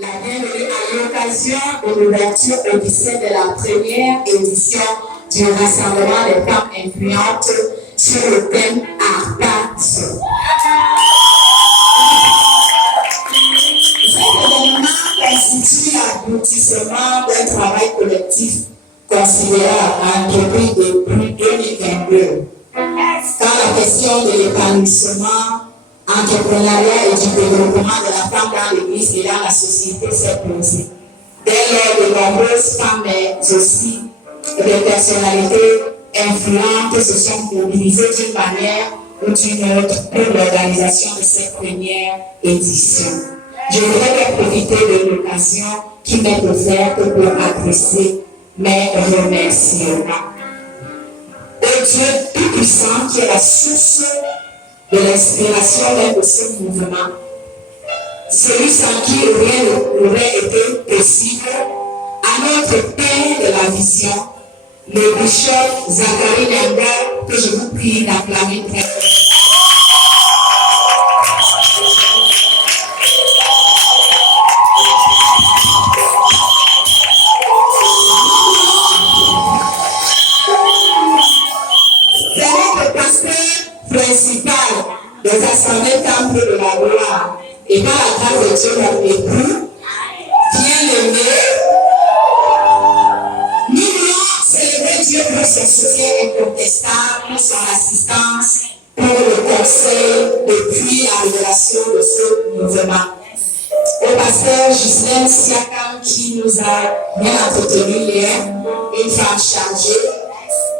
La bienvenue à l'occasion de l'ouverture officielle de la première édition du Rassemblement des femmes influentes sur le thème ARPAS. Cet événement constitue l'aboutissement d'un travail collectif considérable entrepris depuis 2022. Quand la question de l'épanouissement entrepreneurial et du développement de la femme dans l'Église et dans la société s'est posée. Dès lors, de nombreuses femmes, mais aussi des personnalités influentes se sont mobilisées d'une manière ou d'une autre pour l'organisation de cette première édition. Je voudrais profiter de l'occasion qui m'est offerte pour adresser mes remerciements au Dieu Tout-Puissant qui est la source de l'inspiration même de ce mouvement. Celui sans qui rien n'aurait été possible, à notre Père de la vision, le bishop Zachary Langa, que je vous prie d'acclamer très fort. C'est notre pasteur principal des assemblées temple de la gloire et par la grâce de Dieu mon époux, bien-aimé, nous voulons célébrer Dieu pour son soutien incontestable, pour son assistance, pour le conseil depuis la révélation de ce mouvement. Au pasteur Ghislaine Siakam qui nous a bien entretenu hier, une femme chargée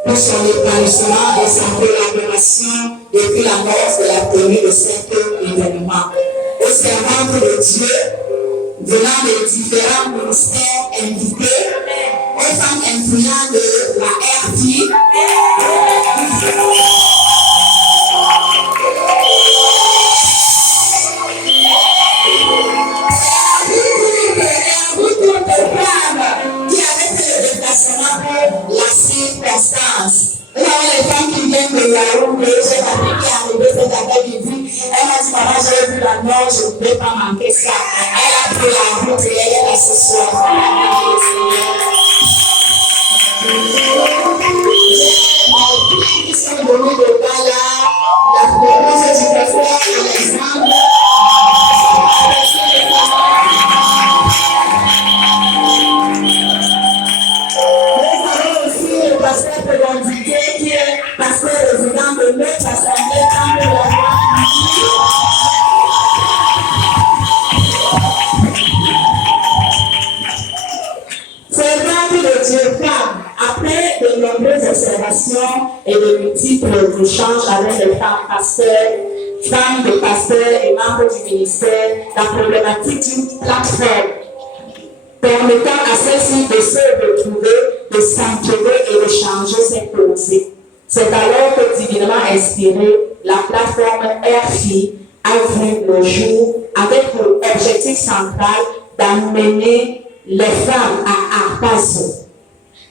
pour son épanouissement et sa collaboration depuis l'annonce de la tenue de cet événement. Aux servantes de Dieu, venant des différents ministères invités, aux femmes influentes de la RT, la circonstance. Vous avez les femmes qui viennent de Yaoundé, j'ai ma fille qui est arrivée cette après-midi. Elle m'a dit, maman, j'ai vu la mort, je ne pouvais pas manquer ça. Elle a pris la route et elle est là ce soir. Qui sont venus de Bala, la province du pasteur Alexandre. Pasteur Pédondiqué, qui est pasteur résident de notre assemblée temple de la gloire. Servante de Dieu femme, après de nombreuses observations et de multiples échanges avec les femmes pasteurs, femmes de pasteurs et membres du ministère, la problématique d'une plateforme permettant à celle-ci de se retrouver, de s'entraider et d'échanger s'est posée. C'est alors que, divinement inspiré, la plateforme RFI a vu le jour avec pour objectif central d'amener les femmes à ARPAS,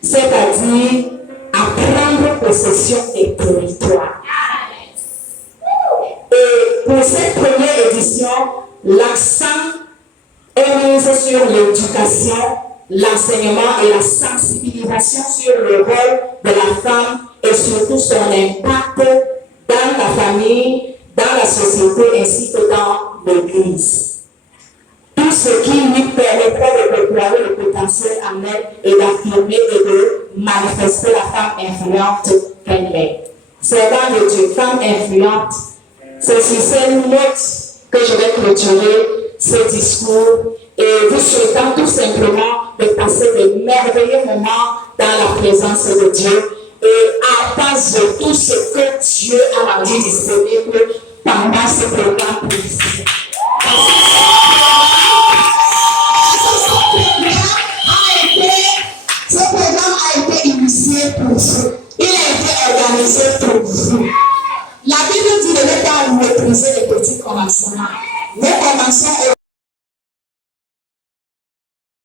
c'est-à-dire à prendre possession des territoires. Et pour cette première édition, l'accent est mise sur l'éducation, l'enseignement et la sensibilisation sur le rôle de la femme et surtout son impact dans la famille, dans la société ainsi que dans l'Église. Tout ce qui lui permettrait de déployer le potentiel en elle et d'affirmer et de manifester la femme influente qu'elle est. Servant de Dieu, femme influente, c'est sur ces notes que je vais clôturer ce discours et vous souhaitant tout simplement de passer de merveilleux moments dans la présence de Dieu et à base de tout ce que Dieu a rendu disponible pendant ce programme précis. Ce programme a été initié pour vous. Il a été organisé pour vous. La Bible dit de ne pas mépriser les petits commencements. Nous commençons